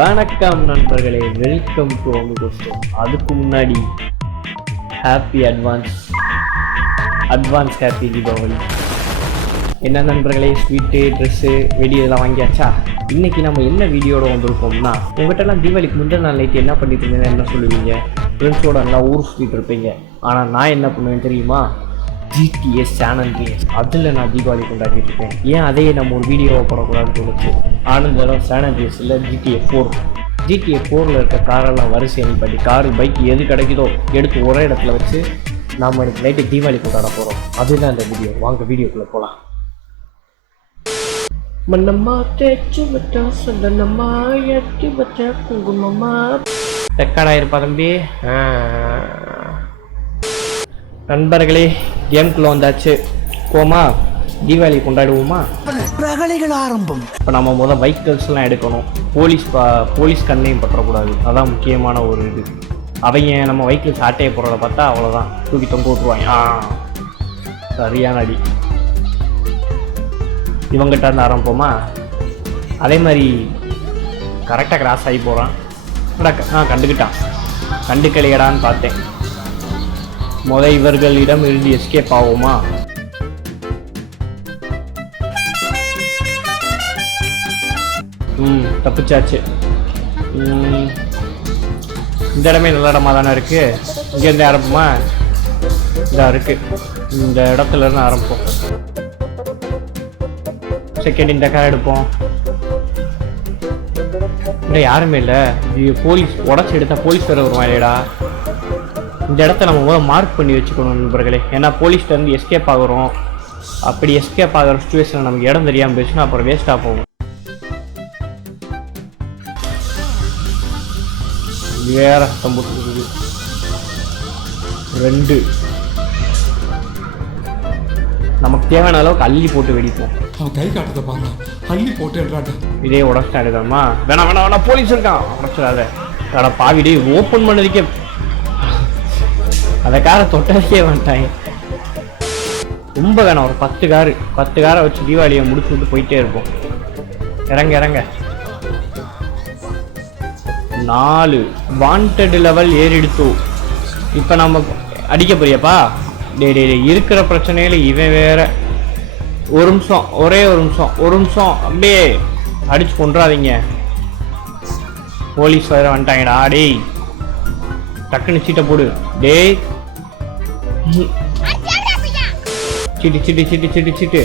வணக்கம் நண்பர்களே, welcome to ஓமிகோஸ்டோ. அதுக்கு முன்னாடி ஹாப்பி அட்வான்ஸ் ஹாப்பி தீபாவளி. என்ன நண்பர்களே, ஸ்வீட்டு, ட்ரெஸ்ஸு, வெடி இதெல்லாம் வாங்கியாச்சா? இன்னைக்கு நம்ம என்ன வீடியோட வந்திருக்கோம்னா, உங்கள்கிட்டலாம் தீபாவளிக்கு முந்தின நாள் நைட்டு என்ன பண்ணிட்டு இருந்தீங்கன்னு என்ன சொல்லுவீங்க? ஃப்ரெண்ட்ஸோட நல்லா ஊர் சுற்றிட்டு இருப்பீங்க. ஆனால் நான் என்ன பண்ணுவேன் தெரியுமா? GTA San Andreas அதில் நான் தீபாவளி கொண்டாடிட்டு இருக்கேன். ஏன் அதையே நம்ம ஒரு வீடியோவை போடக்கூடாதுன்னு தோணுச்சு. ஆனந்தரம் San Andreas இல்லை, GTA 4ல் இருக்க காரெல்லாம் வரிசை அனுப்பி காரு பைக் எது கிடைக்குதோ எடுத்து ஒரே இடத்துல வச்சு நாம் இன்னைக்கு நைட்டு தீபாவளி கொண்டாட போகிறோம். அதுதான் இந்த வீடியோ. வாங்க வீடியோக்குள்ளே போகலாம். மன்னம்மா தேய்ச்சி வச்சா சந்தனம்மா எட்டி வச்சா குங்குமம்மா ரெக்கார்ட் ஆயிருப்பா தம்பி. நண்பர்களே, கேம்குள்ளே வந்தாச்சு. கோமா தீபாவளி கொண்டாடுவோமா? பிரகலைகள் ஆரம்பம். இப்போ நம்ம வெஹிக்கிள்ஸ்லாம் எடுக்கணும். போலீஸ் கண்ணையும் பற்றக்கூடாது. அதான் முக்கியமான ஒரு இது. அவங்க நம்ம வெஹிக்கிள்ஸ் ஆட்டையை போடுறத பார்த்தா அவ்வளோதான், தூக்கி தொங்க விட்டுருவாங்க. சரியான அடி. இவங்ககிட்ட இருந்து ஆரம்பிப்போமா? அதே மாதிரி கரெக்டாக கிராஸ் ஆகி போகிறான். கண்டுக்கலையடான்னு பார்த்தேன். இவர்களிடம் இருந்து எஸ்கேப் ஆகுமா? தப்பிச்சாச்சு. இந்த இடமே நல்ல இடமா தானே இருக்கு. இங்கேருந்து ஆரம்பமா? இதா இருக்கு. இந்த இடத்துல இருந்து ஆரம்பிப்போம். செகண்ட் இந்த கார் எடுப்போம். இல்லை யாருமே இல்லை. போலீஸ் உடச்சி எடுத்தா போலீஸ் வேற வருவான் இல்லையடா. இந்த இடத்த நம்ம மார்க் பண்ணி வச்சுக்கணும் நண்பர்களே. ஏன்னா போலீஸ்ல இருந்து எஸ்கேப் ஆகிறோம். அப்படி எஸ்கேப் ஆகிற சுச்சுவேஷன் நமக்கு இடம் தெரியாமல் போயிடுச்சுன்னா அப்புறம் வேஸ்ட்டாக போகும். வேற சத்தம் போட்டு 2 நமக்கு தேவையான அளவுக்கு அள்ளி போட்டு வெடிப்போம். கை காட்டுறத பாருங்க, அள்ளி போட்டு இதே உடச்சிட்டா எடுக்கணுமா? வேணாம் போலீஸ் இருக்கான், உடச்சிடாத. பாவிடே ஓப்பன் பண்ணதுக்கே அந்த காரை தொட்டதுக்கே வந்துட்டாங்க. ரொம்ப வேணாம், ஒரு 10 காரை வச்சு தீபாவளியை முடிச்சு விட்டு போயிட்டே இருப்போம். இறங்க 4 வாண்டட் லெவல் ஏறிடுத்து. இப்போ நம்ம அடிக்க போறியப்பா? டே இருக்கிற பிரச்சனையில இவன் வேற. ஒரு நிமிஷம், ஒரு நிமிஷம் அப்படியே அடிச்சு கொண்டுறாதீங்க. போலீஸ் வேற வந்துட்டாங்கடா. டேய் டக்குன்னு சீட்டை போடு. டேய் சீட்டு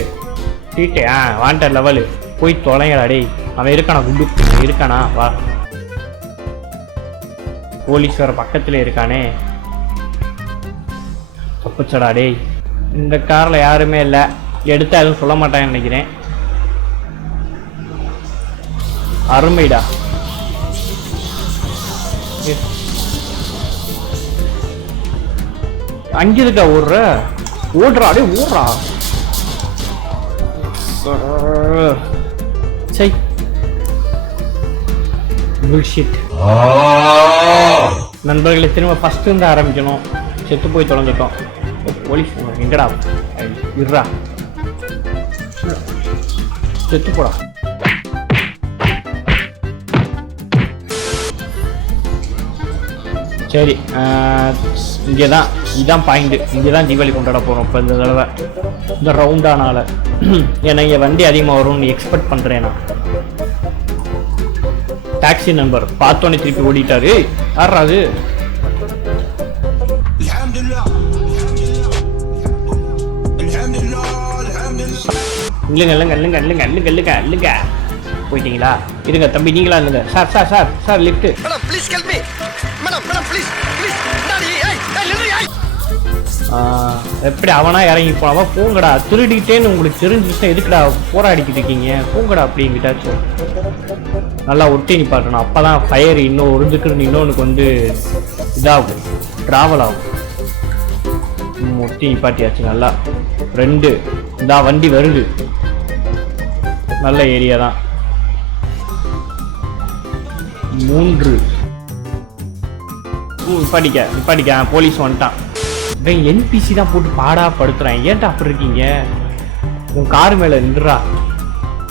வாண்டட் லெவலு போய் தொலைங்கடா. டேய் அவன் இருக்கானா? குண்டு இருக்கானா? வா. போலீஸ் வேற பக்கத்துல இருக்கானே. தப்பிச்சடா. டேய் இந்த காரில் யாருமே இல்லை. எடுத்தா எதுவும் சொல்ல மாட்டாங்கன்னு நினைக்கிறேன். அருமைடா. அங்கே இருக்கா? ஓடுறா. டே ஓடுறா. சை புல்ஷிட். நண்பர்களை திரும்ப ஃபர்ஸ்ட் இருந்து ஆரம்பிக்கணும். செத்து போய் தொலைஞ்சிட்டோம். போலீஸ் எங்கடா? இருறா, செத்து போடா. சரி, இதான் பாயிண்ட். இங்கே தான் தீபாவளி கொண்டாட போகிறோம் இப்போ இந்த தடவை, இந்த ரவுண்டானால. ஏன்னா இங்கே வண்டி அதிகமாக வரும்னு எக்ஸ்பெக்ட் பண்ணுறேன் நான். டாக்ஸி நம்பர் பார்த்தோன்னே திருப்பி ஓடிட்டாரு. யாரா அது? இல்லைங்க போயிட்டீங்களா? இருங்க தம்பி, நீங்களா இல்லைங்க. Sir lift. எப்படி அவனா இறங்கி போனாவா? போங்கடா. திருடிக்கிட்டேன்னு உங்களுக்கு தெரிஞ்சுச்சுன்னா எதுக்குடா போராடிக்கிட்டு இருக்கீங்க? போங்கடா. அப்படிங்கிட்டாச்சும் நல்லா ஒட்டி நிப்பாட்டணும். அப்பதான் ஃபயர் இன்னும் ஒருந்துக்குன்னு இன்னொன்னுக்கு இதாகும், டிராவல் ஆகும். ஒட்டி நிப்பாட்டியாச்சு நல்லா. 2 இந்த வண்டி வருது. நல்ல ஏரியா தான். 3 நிப்பாட்டிக்க. போலீஸ் வந்துட்டான். என்பிசி தான் போட்டு பாடா படுத்துறான். ஏன்டா அப்படி இருக்கீங்க? உன் கார் மேல நின்றா.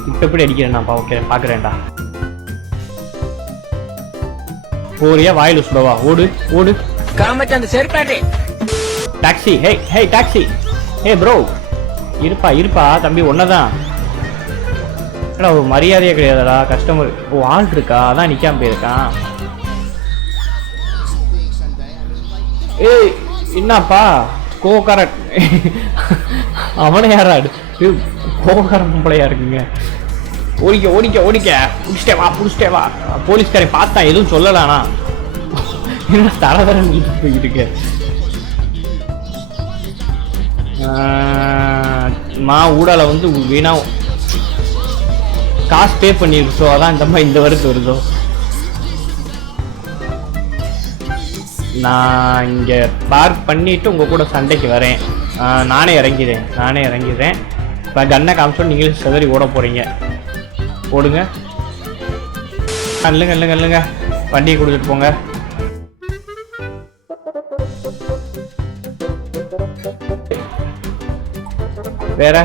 இப்ப எப்படி அடிக்கிறேன் நான் பாக்குறேன்டா. போறியா வாயில சுடவா? ஓடு ஓடு. காமச்சந்த செருப்பாட்டே. டாக்ஸி, ஹே டாக்ஸி. ஹே ப்ரோ, இருப்பா தம்பி, ஒன்னதான். ஏடா ஒரு மரியாதையே கிடையாதுடா. கஸ்டமர் ஆள் இருக்கா, அதான் நிக்காம போயிருக்கான். ஏய் என்னப்பா கோகார அவனை யாராடு கோகார பொம்பளையா இருக்குங்க. ஓடிக்க புடிச்சிட்டே வா. போலீஸ்காரை பார்த்தா எதுவும் சொல்லலானா? என்ன தரதரன் போயிட்டு இருக்க? ஊடால வந்து வீணா காசு பே பண்ணிருச்சோ, அதான் இந்த மாதிரி இந்த வருது வருதோ. நான் இங்க பார்க் பண்ணிட்டு உங்க கூட சண்டைக்கு வரேன். நானே இறங்கிறேன். இப்போ கண்ணை காமிச்சோம், நீங்களும் செதறி ஓட போறீங்க. ஓடுங்க, இல்லைங்க வண்டியை கொடுத்துட்டு போங்க. வேற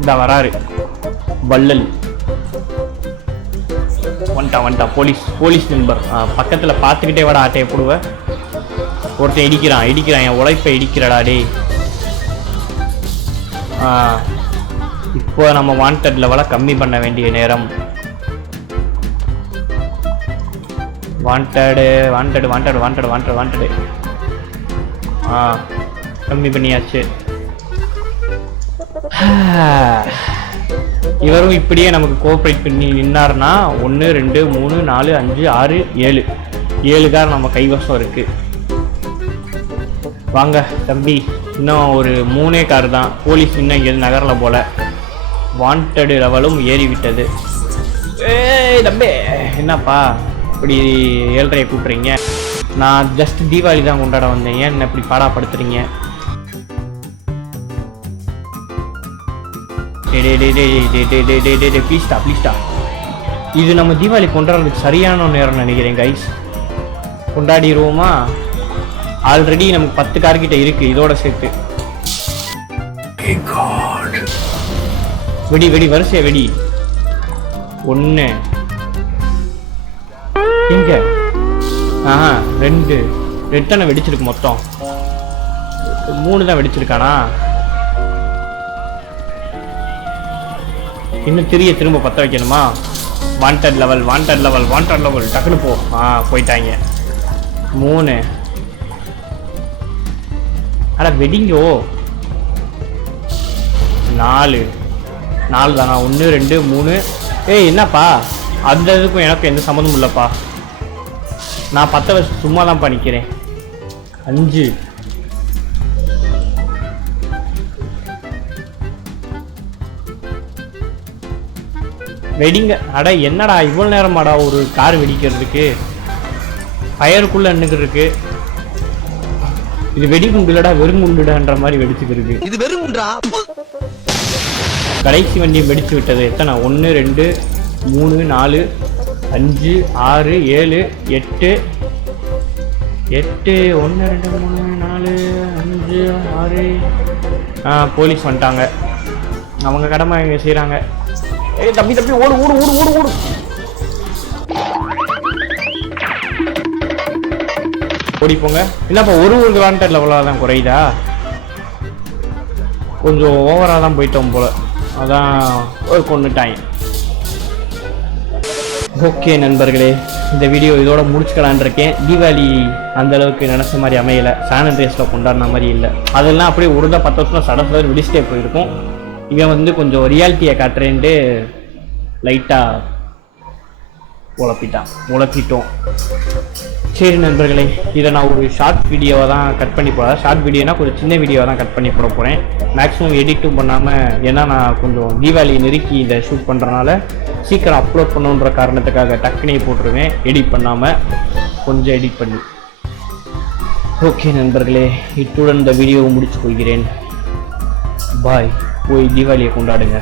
இந்த வராரு வள்ளல். வந்துட்டான் போலீஸ் நம்பர். பக்கத்துல பார்த்துக்கிட்டே வாடா, ஆட்டையை போடுவ. ஒருத்தன் இடிக்கிறான் என் உழைப்பை இடிக்கிறடா டே. இப்போ நம்ம வாண்டட் லெவலை கம்மி பண்ண வேண்டிய நேரம். வாண்டடு கம்மி பண்ணியாச்சு. இவரும் இப்படியே நமக்கு கோஆப்ரேட் பண்ணி நின்னார்னா 1 2 3 4 5 6 7 கார் நம்ம கைவசம் இருக்கு. வாங்க தம்பி, இன்னும் ஒரு 3 கார் தான். போலீஸ் இன்னும் இங்கே நகரல போல. வாண்டட் லெவலும் ஏறிவிட்டது. ஏய் தம்பி, என்னப்பா இப்படி 7:30 கூப்பிட்றீங்க? நான் ஜஸ்ட் தீபாவளி தான் கொண்டாட வந்தேன், ஏன் என்ன இப்படி பாடாப்படுத்துறீங்க? ப்ளீஸ்டா. இது நம்ம தீபாவளி கொண்டாடுறதுக்கு சரியான நேரம் நினைக்கிறேன் கைஸ். கொண்டாடிடுவோமா? ஆல்ரெடி நமக்கு 10 கார் கிட்ட இருக்கு இதோட சேர்த்து. வெடி வரிசையா வெடி. 1 எங்க 2 எத்தனை வெடிச்சிருக்கு மொத்தம்? 3 தான் வெடிச்சிருக்கானா? இன்னும் திரும்ப பத்த வைக்கணுமா? வாண்டட் லெவல் டக்குனு போ. போயிட்டாங்க 3. அட வெடிங்கோ. 4 தானா? 1 2 3. ஏய் என்னப்பா, அந்த இதுக்கும் எனக்கும் எந்த சம்மந்தமும் இல்லப்பா. நான் 10 வருஷம் சும்மா தான் பண்ணிக்கிறேன். 5. வெடிங்க. அட என்னடா இவ்வளவு நேரமாடா ஒரு கார் வெடிக்கிறதுக்கு? ஃபயருக்குள்ள நின்னுக்கு. இது வெடிகுண்டு இல்லடா, வெறுங்குண்டுடான்ற மாதிரி வெடிச்சுக்கிருக்கு. இது வெறுங்குண்டா. கடைசி வண்டியும் வெடிச்சு விட்டது. எத்தனை? 1 2 3 4 5 6 7 8 1 2 3 4 5 6. போலீஸ் வந்துட்டாங்க. அவங்க கடமை இங்க செய்யறாங்க. ஏய் தம்பி ஓடு. ஓடி போங்க. இல்லப்பா ஒரு வாண்டட் லெவலாக தான் குறையுதா? கொஞ்சம் ஓவராக தான் போயிட்டோம் போல, அதான் கொண்டுட்டாங்க. ஓகே நண்பர்களே, இந்த வீடியோ இதோட முடிச்சுக்கலான் இருக்கேன். தீபாவளி அந்த அளவுக்கு நினைச்ச மாதிரி அமையலை, சான் அண்ட்ரேஸில் கொண்டாடின மாதிரி இல்லை. அதெல்லாம் அப்படியே ஒரு 10 வருஷம் சடசடர் விடிச்சிட்டே போயிருக்கும். இவன் வந்து கொஞ்சம் ரியாலிட்டியை காட்டுறேன்ட்டு லைட்டாக உழப்பிட்டோம். சரி நண்பர்களே, இதை நான் ஒரு ஷார்ட் வீடியோவாக தான் கட் பண்ணி போடுறேன். ஷார்ட் வீடியோனா கொஞ்சம் சின்ன வீடியோவாக தான் கட் பண்ணி போட போகிறேன். மேக்ஸிமம் எடிட்டும் பண்ணாமல், ஏன்னா நான் கொஞ்சம் தீபாவளி நெருக்கி இதை ஷூட் பண்ணுறனால சீக்கிரம் அப்லோட் பண்ணணுன்ற காரணத்துக்காக டக்குனே போட்டுருவேன், எடிட் பண்ணாமல் கொஞ்சம் எடிட் பண்ணி. ஓகே நண்பர்களே, இத்துடன் இந்த வீடியோவை முடிச்சு கொள்கிறேன். பாய். போய் தீபாவளியை கொண்டாடுங்க.